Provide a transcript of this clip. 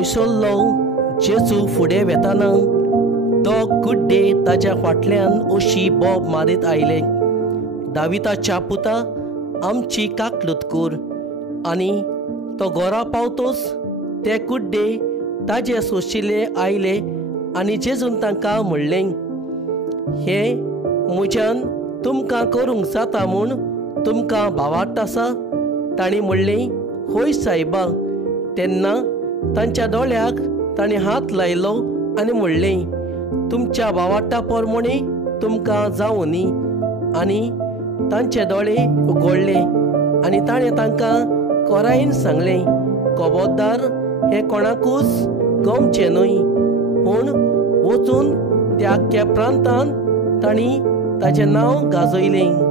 थंयसरलो जेजू फुडें वेताना तो कुड्डे ताच्या फाटल्यान अशी बोब मारीत आयले, दाविदाच्या पुता आमची काकलूत कर. आनी तो घरा पावतोच ते कुड्डे ताजे सोशिले आयले आनी जेजून तांकां म्हणलें, हे म्हज्यान तुमकां करूंक जाता म्हूण तुमकां भावार्थ आसा? तांणी म्हणलें, होय सायबा. तेन्ना तांच्या दोळ्याक ताणें हात लायलो आनी म्हणलें, तुमच्या भावार्था पोरमोणे तुमकां जावं न्ही. आनी तांचे दोळे उगडले आनी ताणें तांकां खोरायेन सांगलें, कबोतदार हें कोणाकूच गमचें न्हय. पूण वचून त्या आख्ख्या प्रांतांत तांणी ताचें नांव गाजयलें.